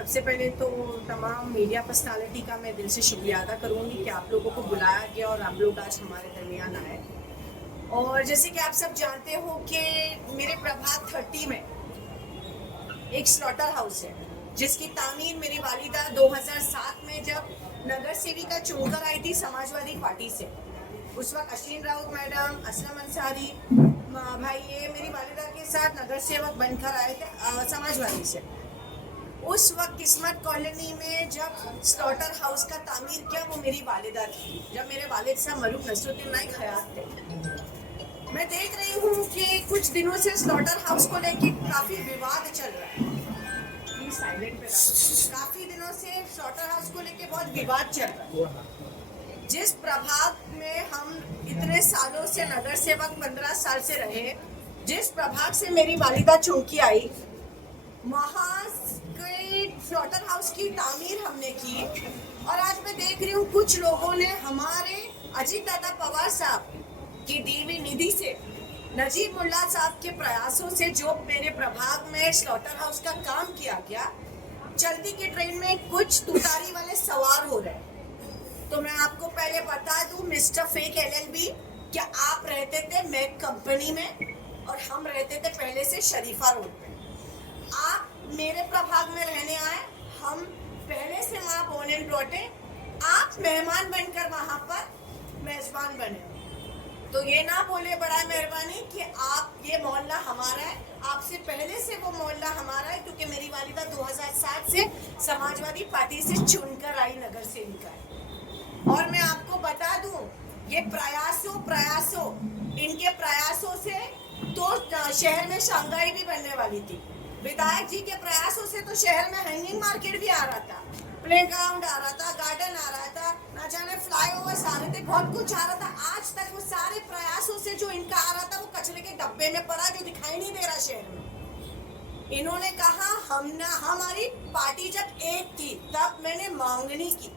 सबसे पहले तो तमाम मीडिया पर्सनालिटी का मैं दिल से शुक्रिया अदा करूंगी कि आप लोगों को बुलाया गया और आप लोग आज हमारे दरमियान आए। और जैसे कि आप सब जानते हो कि मेरे प्रभात 30 में एक स्लॉटर हाउस है जिसकी तामीर मेरी वालिदा 2007 में जब नगर सेविका चुनकर आई थी समाजवादी पार्टी से। उस वक्त अशीन राउत मैडम, असलम अंसारी भाई, ये मेरी वालिदा के साथ नगर सेवक बनकर आए थे समाजवादी से। उस वक्त किस्मत कॉलोनी में जब स्लॉटर हाउस का तामीर किया वो मेरी वालिदा थी, जब मेरे वालिद साहब मरूफ नसरुद्दीन नाइक हयात थे। मैं देख रही हूँ कि कुछ दिनों से स्लॉटर हाउस को लेकर काफी विवाद चल रहा है। प्लीज साइलेंट पे रहो। काफी दिनों से स्लॉटर हाउस को लेकर बहुत विवाद चल रहा है। जिस प्रभाग में हम इतने सालों से नगर सेवक 15 साल से रहे, जिस प्रभाग से मेरी वालिदा चुनकी आई, वहाँ स्लॉटर हाउस की तामीर हमने की। और आज मैं देख रही हूँ कुछ लोगों ने हमारे अजीत दादा पवार साहब की दी हुई निधि से, नजीब मुल्ला साहब के प्रयासों से जो मेरे प्रभाग में स्लॉटर हाउस का काम किया गया, चलती की ट्रेन में कुछ तुतारी वाले सवार हो रहे हैं। तो मैं आपको पहले बता दूं, मिस्टर फेक एलएलबी, क्या आप रहते थे मैक कंपनी में और हम रहते थे पहले से शरीफा रोड पे। आप मेरे प्रभाग में रहने आए, हम पहले से वहाँ बोर्न एंड ब्रॉटे, आप मेहमान बनकर वहाँ पर मेजबान बने। तो ये ना बोले बड़ा मेहरबानी कि आप, ये मोहल्ला हमारा है, आपसे पहले से वो मोहल्ला हमारा है, क्योंकि मेरी वालिदा 2007 से समाजवादी पार्टी से चुनकर आई नगर सेविका है। और मैं आपको बता दूं, ये प्रयासों इनके प्रयासों से तो शहर में शंघाई भी बनने वाली थी। विधायक जी के प्रयासों से तो शहर में हैंगिंग मार्केट भी आ रहा था, प्लेग्राउंड आ रहा था, गार्डन आ रहा था, ना जाने फ्लाईओवर्स आ रहे थे, बहुत कुछ आ रहा था। आज तक वो सारे प्रयासों से जो इनका आ रहा था वो कचरे के डब्बे में पड़ा, जो दिखाई नहीं दे रहा शहर में। इन्होंने कहा हमारी पार्टी जब एक थी तब मैंने मांगनी की।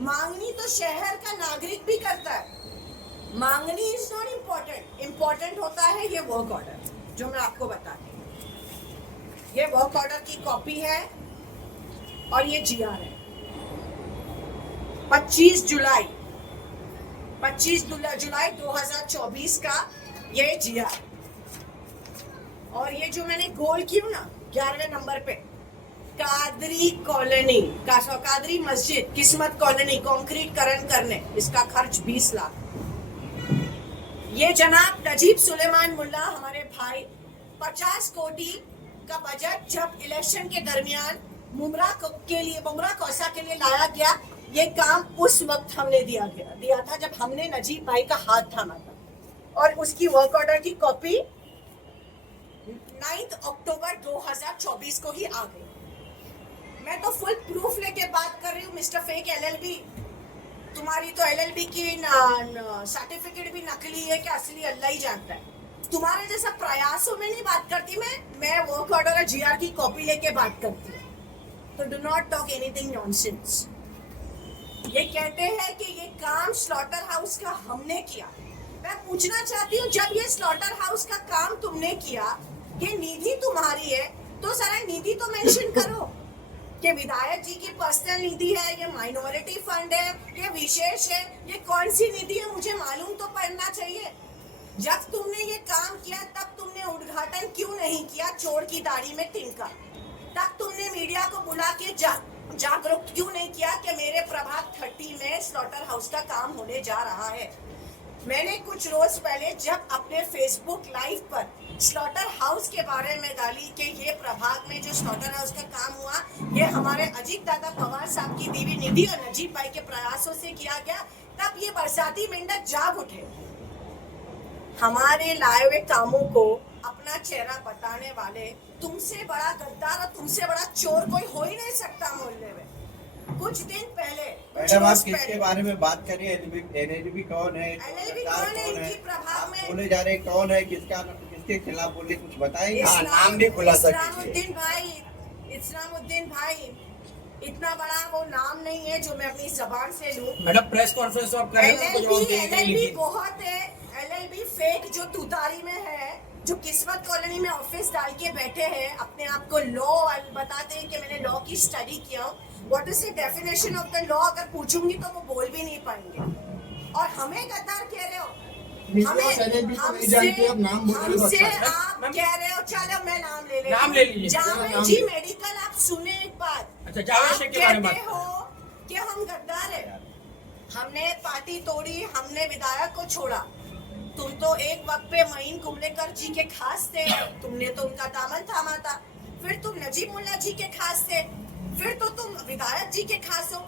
मांगनी तो शहर का नागरिक भी करता है। मांगनी इज नॉट इम्पोर्टेंट, इम्पोर्टेंट होता है ये वर्क ऑर्डर, जो मैं आपको बताती हूँ। ये वर्क ऑर्डर की कॉपी है और ये जीआर है। 25 जुलाई 2024 का ये जीआर। और ये जो मैंने गोल की हूँ ना 11वें नंबर पे, कादरी कॉलोनी कादरी मस्जिद किस्मत कॉलोनी कंक्रीटकरण करने, इसका खर्च 20 लाख। ये जनाब नजीब सुलेमान मुल्ला हमारे भाई 50 कोटी का बजट जब इलेक्शन के दरमियान मुमरा कौसा के लिए लाया गया, ये काम उस वक्त हमने दिया था जब हमने नजीब भाई का हाथ थामा था। और उसकी वर्क ऑर्डर की कॉपी 9 अक्टूबर 2024 को ही आ गई। मैं तो फुल प्रूफ लेके बात कर रही हूँ मिस्टर फेक एलएलबी। तुम्हारी तो एलएलबी की सर्टिफिकेट भी नकली है कि असली अल्लाह ही जानता है। तुम्हारे जैसा प्रयासों में नहीं बात करती मैं वर्क ऑर्डर और जीआर की कॉपी लेके बात करती हूँ। तो do not talk anything nonsense. ये कहते हैं कि ये काम स्लॉटर हाउस का हमने किया। मैं पूछना चाहती हूँ, जब ये स्लॉटर हाउस का काम तुमने किया, ये निधि तुम्हारी है, तो सारा निधि तो मेंशन करो कि विधायक जी की पर्सनल निधि है, ये माइनॉरिटी फंड है, ये विशेष है, ये कौन सी निधि है, मुझे मालूम तो पड़ना चाहिए। जब तुमने ये काम किया तब तुमने उद्घाटन क्यों नहीं किया चोर की दाढ़ी में टिंका? तब तुमने मीडिया को बुला के जागरूक क्यों नहीं किया कि मेरे प्रभाग 30 में स्लॉटर हाउस का काम होने जा रहा है? मैंने कुछ रोज पहले जब अपने फेसबुक लाइव पर स्लॉटर हाउस के बारे में डाली कि ये प्रभाग में जो स्लॉटर हाउस का काम हुआ, ये हमारे अजीत दादा पवार साहब की दीवी निधि और नजीब भाई के प्रयासों से किया गया, तब ये बरसाती मेंढक जाग उठे। हमारे लाए हुए कामों को अपना चेहरा बताने वाले तुमसे बड़ा गद्दार और तुमसे बड़ा चोर कोई हो ही नहीं सकता मोहल्ले में। कुछ दिन पहले मैडम, आप किसके बारे में बात कर रही है? एलएलबी कौन है? एलएलबी कौन है? इनकी प्रभाग में बोले जा रहे कौन है, किसके खिलाफ बोले, कुछ बताएंगे? नाम भी खुलासा इस्लामुद्दीन भाई इतना बड़ा वो नाम नहीं है जो मैं अपनी जबान से लूं। मैडम प्रेस कॉन्फ्रेंस आप कर रहे हैं तो जवाब देंगे। एलएलबी बहुत है, एलएलबी फेक जो तुतारी में है जो किस्मत कॉलोनी में ऑफिस डाल के बैठे हैं, अपने आप को लॉ बताते हैं कि मैंने लॉ की स्टडी किया, what is the definition of the law अगर पूछूंगी तो वो बोल भी नहीं पाएंगे। और हमें गद्दार कह रहे हो, हमसे आप कह रहे हो, चलो मैं नाम ले लीजिए जावेद जी मेडिकल। आप सुने एक बात, अच्छा जावेद शेख के बारे में कहते हो कि हम गद्दार है, हमने पार्टी तोड़ी, हमने विधायक को छोड़ा। तुम तो एक वक्त पे मईन कुंबलेकर जी के खास थे, तुमने तो उनका दामन थामा था। फिर तुम नजीब मुल्ला जी के खास थे, फिर तो तुम विधायक जी के खास हो।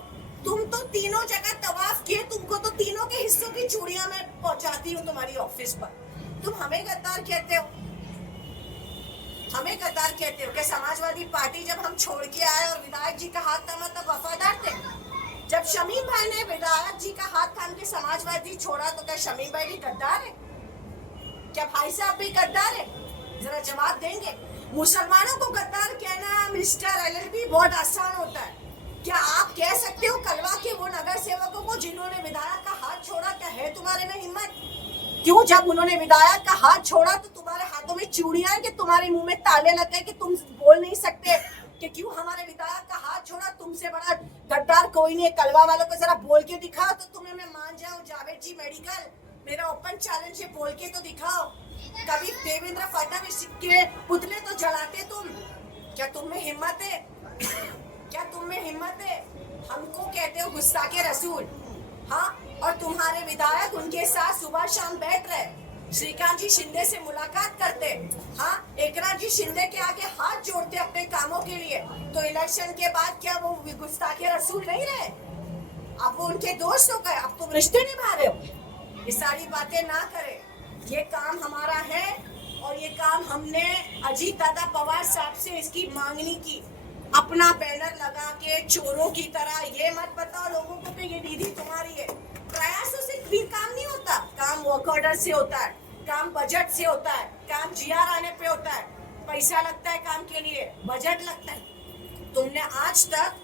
तुम तो तीनों जगह तवाफ किए, तुमको तो तीनों के हिस्सों की चूड़ियां मैं पहुंचाती हूँ तुम्हारी ऑफिस पर। तुम हमें गद्दार कहते हो, हमें गद्दार कहते हो कि समाजवादी पार्टी जब हम छोड़ के आए और विधायक जी का हाथ थामा तब वफादार थे। जब शमीम भाई ने विधायक जी का हाथ थाम के समाजवादी छोड़ा तो क्या शमीम भाई भी गद्दार है? क्या भाई साहब भी गद्दार है? जरा जवाब देंगे। मुसलमानों को गद्दार कहना मिस्टर एलएलबी बहुत आसान होता है। क्या आप कह सकते हो कलवा के वो नगर सेवकों को जिन्होंने विधायक का हाथ छोड़ा, क्या है तुम्हारे में हिम्मत? क्यों जब उन्होंने विधायक का हाथ छोड़ा तो तुम्हारे हाथों में चूड़ियां हैं कि तुम्हारे मुंह में ताले लग गए कि तुम बोल नहीं सकते कि क्यों हमारे विधायक का हाथ छोड़ा? तुमसे बड़ा गद्दार कोई नहीं है। कलवा वालों को जरा बोल के दिखाओ तो तुम्हें मैं मान जाऊं। जावेद जी मेडिकल, मेरा ओपन चैलेंज है, बोल के तो दिखाओ। कभी देवेंद्र फडणवीस के पुतले तो जलाते तुम, क्या तुम में हिम्मत है? क्या तुम में हिम्मत है? हमको कहते हो गुस्ताखे रसूल, हाँ? और तुम्हारे विधायक उनके साथ सुबह शाम बैठ रहे, श्रीकांत जी शिंदे से मुलाकात करते, हाँ? एकनाथ जी शिंदे के आगे हाथ जोड़ते अपने कामों के लिए। तो इलेक्शन के बाद क्या वो गुस्ताखे रसूल नहीं रहे? अब वो उनके दोस्त हो गए, अब तुम रिश्ते निभा रहे हो। ये सारी बातें ना करें, ये काम हमारा है और ये काम हमने अजीत दादा पवार साहब से इसकी मांगनी की। अपना बैनर लगा के चोरों की तरह ये मत बताओ लोगों को कि ये दीदी तुम्हारी है। प्रयासों से भी काम नहीं होता, काम वर्क ऑर्डर से होता है, काम बजट से होता है, काम जीआर आने पे होता है, पैसा लगता है काम के लिए, बजट लगता है। तुमने आज तक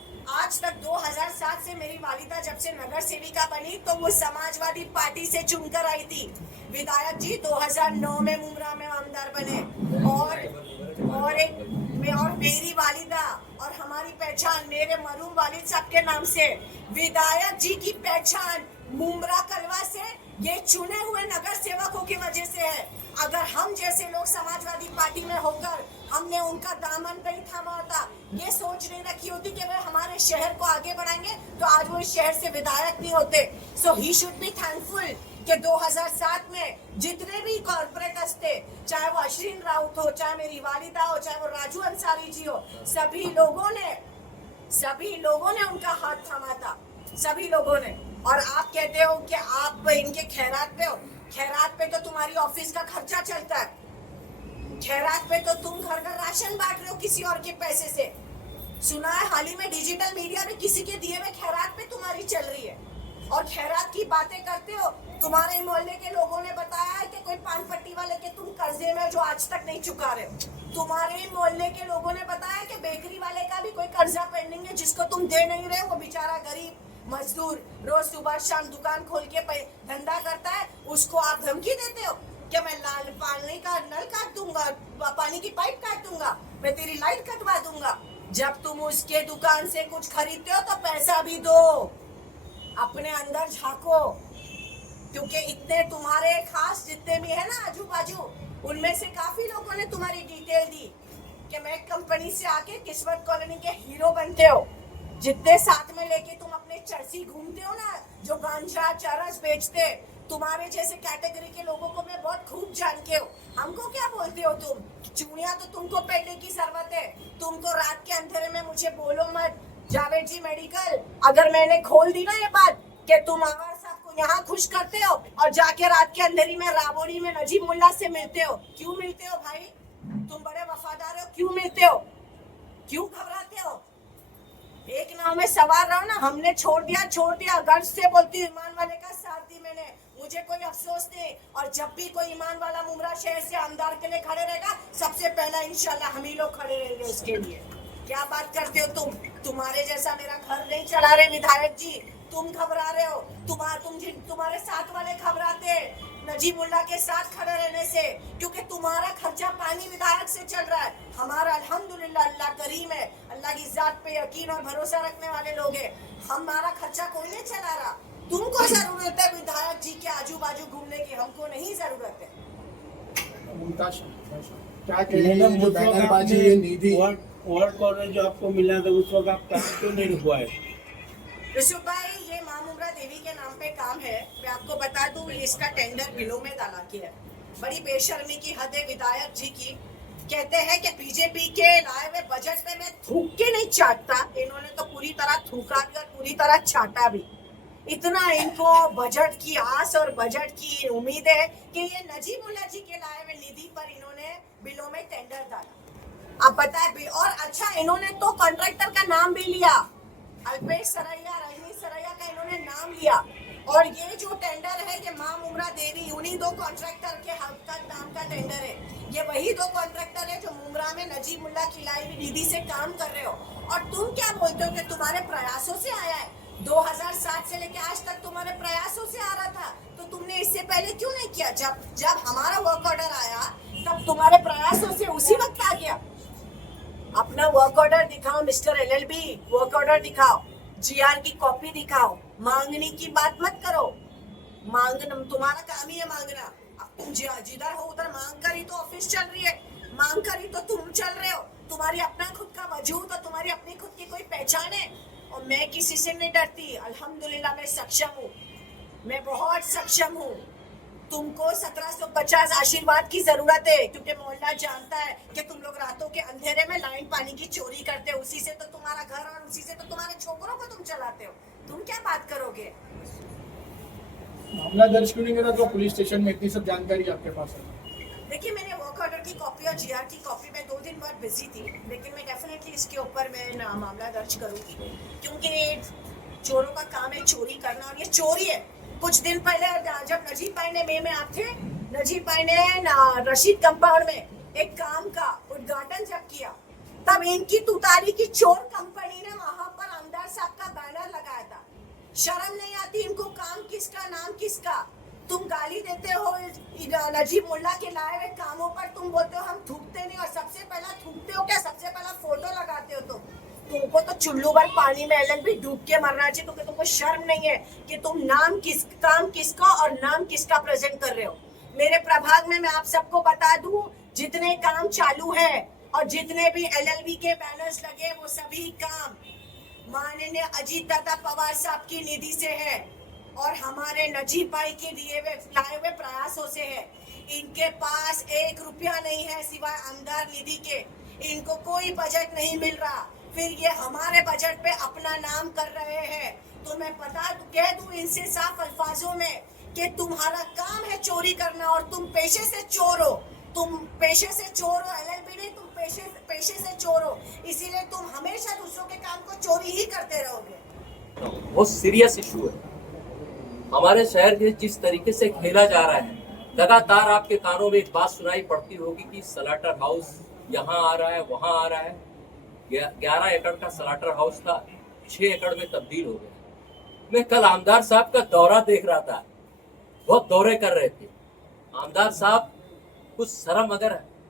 2007 से मेरी वालिदा जब से नगर सेविका बनी तो वो समाजवादी पार्टी से चुनकर आई थी। विधायक जी 2009 में मुमरा में आमदार बने और मेरी वालिदा और हमारी पहचान मेरे मरूम वालिद साहब के नाम से, विधायक जी की पहचान मुमरा कलवा से, ये चुने हुए नगर सेवकों की वजह से है। अगर हम जैसे लोग समाजवादी पार्टी में होकर हमने उनका दामन नहीं थामा होता, ये सोच नहीं रखी होती कि वे हमारे शहर को आगे बढ़ाएंगे, तो आज वो इस शहर से विधायक नहीं होते। सो ही शुड बी थैंकफुल कि 2007 में जितने भी कॉर्पोरेटर्स थे, चाहे वो अश्विन राउत हो, चाहे मेरी वालिदा हो, चाहे वो राजू अंसारी जी हो, सभी लोगों ने उनका हाथ थामा था, सभी लोगों ने। और आप कहते हो कि आप इनके खैरात पे हो। खैरात पे तो तुम्हारी ऑफिस का खर्चा चलता है, खैरात पे तो तुम घर घर राशन बांट रहे हो किसी और के पैसे से। सुना है हाल ही में डिजिटल मीडिया में किसी के दिए हुए खैरात पे तुम्हारी चल रही है। और खैरात की बातें करते हो। तुम्हारे मोहल्ले के लोगों ने बताया है कि कोई पान पट्टी वाले के तुम कर्जे में जो आज तक नहीं चुका रहे हो। तुम्हारे मोहल्ले के लोगों ने बताया कि बेकरी वाले का भी कोई कर्जा पेंडिंग है जिसको तुम दे नहीं रहे। वो बेचारा गरीब मजदूर रोज सुबह शाम दुकान खोल के धंधा करता है, उसको आप धमकी देते हो कि मैं पानी का नल काट दूंगा, पानी की पाइप काट दूंगा, मैं तेरी लाइट कटवा दूंगा। जब तुम उसके दुकान से कुछ खरीदते हो तो पैसा भी दो, अपने अंदर झांको, क्योंकि इतने तुम्हारे खास जितने भी है ना आजू बाजू, उनमें से काफी लोगों ने तुम्हारी डिटेल दी कि मैं कंपनी से आके किस्मत कॉलोनी के हीरो बनते हो। जितने साथ में लेके तुम अपने चर्सी घूमते हो ना, जो गांजा चरस बेचते, तुम्हारे जैसे कैटेगरी के लोगों को मैं बहुत खूब जानते हो। हमको क्या बोलते हो तुम? चूड़ियां तो तुमको पहनने की जरूरत है, तुम तो रात के अंधेरे में मुझे बोलो मत। जावेद जी मेडिकल, अगर मैंने खोल दी ना ये बात कि तुम आवाज साहब को यहाँ खुश करते हो और जाके रात के अंधेरी में राबोड़ी में नजीब मुल्ला से मिलते हो, क्यों मिलते हो भाई? तुम बड़े वफादार हो, क्यों मिलते हो? क्यों घबराते हो? एक नाव में सवार रहो ना। हमने छोड़ दिया गर्ज से बोलती हूँ, ईमान वाले का साथ दी मैंने, मुझे कोई अफसोस नहीं। और जब भी कोई ईमान वाला मुमरा शहर से आमदार के लिए खड़े रहेगा, सबसे पहला इंशाल्लाह हम ही लोग खड़े रहेंगे उसके लिए। क्या बात करते हो तुम? तुम्हारे जैसा मेरा घर नहीं चला रहे विधायक जी, तुम घबरा रहे हो। तुम्हारे साथ वाले घबराते, नजीमुल्ला के साथ खड़े रहने से, क्योंकि तुम्हारा खर्चा पानी विधायक से चल रहा है। हमारा अल्हम्दुलिल्लाह अल्लाह करीम है, अल्लाह की जात पे यकीन और भरोसा रखने वाले लोग हैं। हमारा खर्चा कोई नहीं चला रहा। तुमको जरूरत है विधायक जी के आजू बाजू घूमने की, हमको नहीं जरूरत है। क्या कहेंगे जो बैनरबाजी ये निधि वर्ल्ड कॉलेज जो आपको मिला था उस वक्त आप काम क्यों नहीं रुकवाए? ऋषभ भाई, ये मां मुमरा देवी के नाम पे काम है। मैं आपको बता दूं, इसका टेंडर बिलों में डाला गया है। बड़ी बेशर्मी की हद है विधायक जी की। कहते हैं कि बीजेपी के लाए हुए बजट में मैं थूक के नहीं चाटता। इन्होंने तो पूरी तरह थूका भी और पूरी तरह चाटा भी। इतना इनको बजट की आस और बजट की उम्मीद है कि ये नजीमुल्ला जी के लाए हुए निधि पर इन्होंने बिलों में टेंडर डाला। अब बताए, और अच्छा इन्होंने तो कॉन्ट्रैक्टर का नाम भी लिया, अल्पेश सरैया, रजनीश सरैया का इन्होंने नाम लिया। और ये जो टेंडर है ये मां मुमरा देवी, उन्हीं दो कॉन्ट्रैक्टर के हक तक नाम का टेंडर है। ये वही दो कॉन्ट्रैक्टर है जो मुमरा में नजीमुल्ला की लाई हुई निधि से काम कर रहे हो। और तुम क्या बोलते हो कि तुम्हारे प्रयासों से आया है? 2007 से लेके आज तक तुम्हारे प्रयासों से आ रहा था, तो तुमने इससे पहले क्यों नहीं किया? जब हमारा वर्क ऑर्डर आया तब तुम्हारे प्रयासों से उसी वक्त आ गया। अपना वर्क ऑर्डर दिखाओ मिस्टर एलएलबी, वर्क ऑर्डर दिखाओ, जीआर की कॉपी दिखाओ। मांगने की बात मत करो। मांगना तुम्हारा काम ही है, मांगना। अब तुम जिधर हो उधर मांग कर ही तो ऑफिस चल रही है, मांग कर ही तो तुम चल रहे हो। तुम्हारी अपना खुद का वजूद और तुम्हारी अपनी खुद की कोई पहचान है। और मैं किसी से नहीं डरती, अल्हम्दुलिल्लाह मैं सक्षम हूँ, मैं बहुत सक्षम हूँ। तुमको 1750 आशीर्वाद की जरूरत है, क्योंकि मोहल्ला जानता है कि तुम लोग रातों के अंधेरे में लाइन पानी की चोरी करते हो। उसी से तो तुम्हारा घर और उसी से तो तुम्हारे छोकरों को तुम चलाते हो। तुम क्या बात करोगे? मामला दर्ज क्यों नहीं करा तो पुलिस स्टेशन में? इतनी सब जानकारी आपके पास है? देखिए, मैंने वर्क ऑर्डर की कॉपी और जीआर की कॉपी में 2 दिन बाद बिजी थी, लेकिन मैं डेफिनेटली इसके ऊपर मैं मामला दर्ज करूंगी, क्योंकि चोरों का काम है चोरी करना, और ये चोरी है। कुछ दिन पहले जब नजीब भाई ने मई में आप थे, नजीब भाई ने रशीद कंपाउंड में एक काम का उद्घाटन जब किया, तब इनकी तुतारी की चोर कंपनी ने वहां पर आमदार साहब का बैनर लगाया था। शर्म नहीं आती इनको? काम किसका, नाम किसका? तुम गाली देते हो नजीब मुल्ला के लाए हुए कामों पर। तुम बोलते हो हम थूकते नहीं, और सबसे पहला थूकते हो क्या? सबसे पहला फोटो लगाते हो। तुमको तो चुल्लू भर पानी में एलएलबी डूब के मरना चाहिए, क्योंकि तुमको शर्म नहीं है कि तुम नाम काम किसका और नाम किसका प्रेजेंट कर रहे हो। मेरे प्रभाग में मैं आप सबको बता दूं, जितने काम चालू है और जितने भी एलएलबी के बैनर्स लगे, वो सभी काम माननीय अजीत दादा पवार साहब की निधि से है और हमारे नजीब भाई के दिए हुए लाए हुए प्रयासों से है। इनके पास 1 रुपया नहीं है सिवाय आमदार निधि के। इनको कोई बजट नहीं मिल रहा, फिर ये हमारे बजट पे अपना नाम कर रहे हैं। तो मैं कह दूं इनसे साफ अल्फाजों में कि तुम्हारा काम है चोरी करना, और तुम पेशे से चोर हो। तुम पेशे से चोर हो, एलएलबी नहीं, तुम पेशे से चोर हो। इसीलिए तुम हमेशा दूसरों के काम को चोरी ही करते रहोगे। बहुत सीरियस इशू है। हमारे शहर के जिस तरीके से खेला जा रहा है, लगातार आपके कानों में एक बात सुनाई पड़ती होगी कि स्लॉटर हाउस यहाँ आ रहा है, वहाँ आ रहा है। 11 एकड़ का स्लॉटर हाउस था, 6 एकड़ में तब्दील हो गया। मैं कल आमदार साहब का दौरा देख रहा था, बहुत दौरे कर रहे थे। आमदार साहब, कुछ शर्म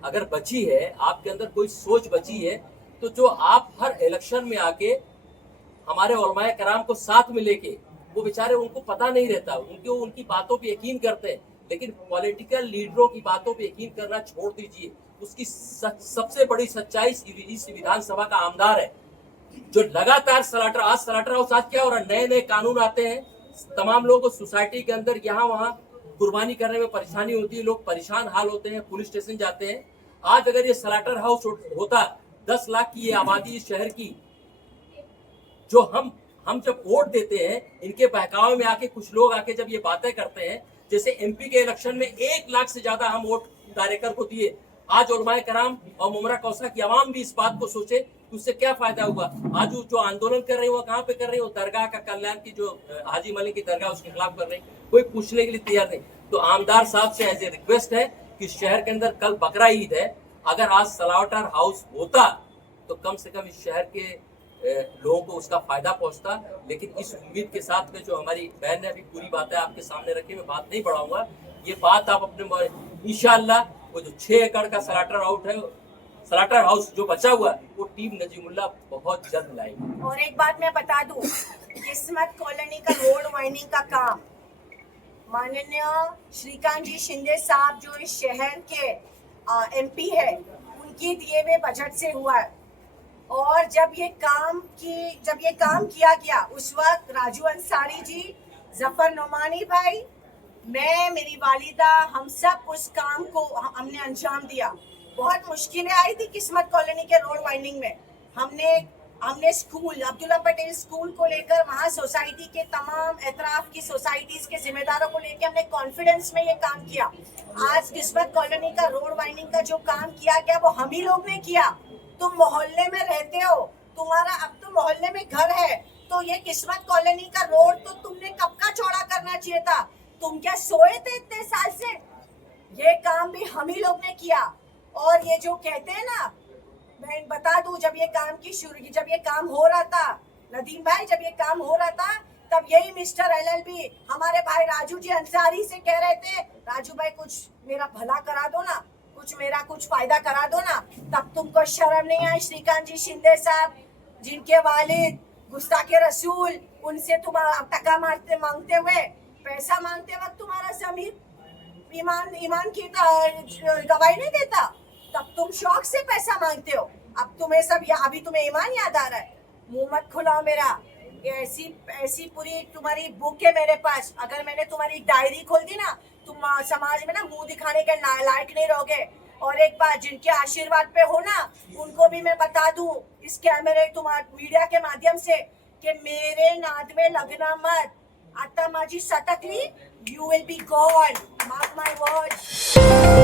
अगर बची है, आपके अंदर कोई सोच बची है, तो जो आप हर इलेक्शन में आके हमारे उलमाए कराम को साथ में लेके, वो बेचारे उनको पता नहीं रहता, उनकी बातों पे यकीन करते हैं, लेकिन पॉलिटिकल लीडरों की बातों पे यकीन करना छोड़ दीजिए। उसकी सबसे बड़ी सच्चाई इस विधानसभा का आमदार है, जो लगातार स्लॉटर हाउस आज क्या हो रहा है, नए नए कानून आते हैं, तमाम लोगों को सोसाइटी के अंदर यहाँ वहाँ कुर्बानी करने में परेशानी होती है, लोग परेशान हाल होते हैं, पुलिस स्टेशन जाते हैं। आज अगर ये स्लॉटर हाउस होता, 10 लाख की ये आबादी इस शहर की, जो हम जब वोट देते हैं, इनके बहकावे में आके कुछ लोग आके जब ये बातें करते हैं, जैसे एमपी के इलेक्शन में 1 लाख से ज्यादा हम वोट कार्यकर को दिए। आज उलमाए कराम और मुमरा कौसा की आवाम भी इस बात को सोचे कि उससे क्या फायदा हुआ। आज जो आंदोलन कर रहे हो कहाँ पे कर रहे हो? दरगाह का कल्याण की जो हाजी मलिक की दरगाह, उसके खिलाफ कर रहे हैं, कोई पूछने के लिए तैयार नहीं। तो आमदार साहब से एज ए रिक्वेस्ट है कि शहर के अंदर कल बकरा ईद है, अगर आज स्लॉटर हाउस होता तो कम से कम इस शहर के लोगों को उसका फायदा पहुंचता। लेकिन इस उम्मीद के साथ में जो हमारी बहन ने अभी पूरी बातें आपके सामने रखी, मैं बात नहीं बढ़ाऊंगा, ये बात आप अपने इंशाल्लाह वो जो 6 एकड़ का स्लाटर हाउस जो बचा हुआ है वो टीम नजीमुल्लाह बहुत जल्द लाएगी। और एक बात मैं बता दूं, किस्मत कॉलोनी का रोड वाइंडिंग का काम माननीय श्रीकांत जी शिंदे साहब जो इस शहर के एमपी है उनके दिए हुए बजट से हुआ है। और जब ये काम किया गया उस वक्त राजू अंसारी जी, जफर नोमानी भाई, मैं, मेरी वालिदा, हम सब उस काम को हमने अंजाम दिया। बहुत मुश्किलें आई थी किस्मत कॉलोनी के रोड वाइंडिंग में। हमने स्कूल अब्दुल्ला पटेल स्कूल को लेकर वहाँ सोसाइटी के तमाम एतराफ की सोसाइटीज के जिम्मेदारों को लेकर हमने कॉन्फिडेंस में ये काम किया। आज किस्मत कॉलोनी का रोड वाइंडिंग का जो काम किया गया वो हम ही लोग ने किया। तुम मोहल्ले में रहते हो, तुम्हारा अब तो मोहल्ले में घर है, तो ये किस्मत कॉलोनी का रोड तो तुमने कब का चौड़ा करना चाहिए था। तुम क्या सोए थे इतने साल से? ये काम भी हम ही लोग ने किया। और ये जो कहते हैं ना, मैं बता दूं, जब ये काम हो रहा था नदीम भाई, जब ये काम हो रहा था तब यही मिस्टर LLB हमारे भाई राजू जी अंसारी से कह रहे थे, राजू भाई कुछ मेरा भला करा दो ना, कुछ फायदा करा दो ना। तब तुमको शर्म नहीं आई? श्रीकांत जी शिंदे साहब जिनके वालिद गुस्ताखे रसूल, उनसे तुम टका मांगते हुए, पैसा मांगते वक्त तुम्हारा ज़मीर ईमान की गवाही नहीं देता, तब तुम शौक से पैसा मांगते हो। अब तुम्हें अभी तुम्हें ईमान याद आ रहा है? मुंह मत खुलाओ मेरा। ऐसी पूरी तुम्हारी बुक है मेरे पास। अगर मैंने तुम्हारी डायरी खोल दी ना, तुम समाज में ना मुंह दिखाने के लायक नहीं रहोगे। और एक बात, जिनके आशीर्वाद पे हो ना, उनको भी मैं बता दूं इस कैमरे मीडिया के माध्यम से कि मेरे नाद में लगना मत। आता माझी सटकली, you will be gone. Mark my words.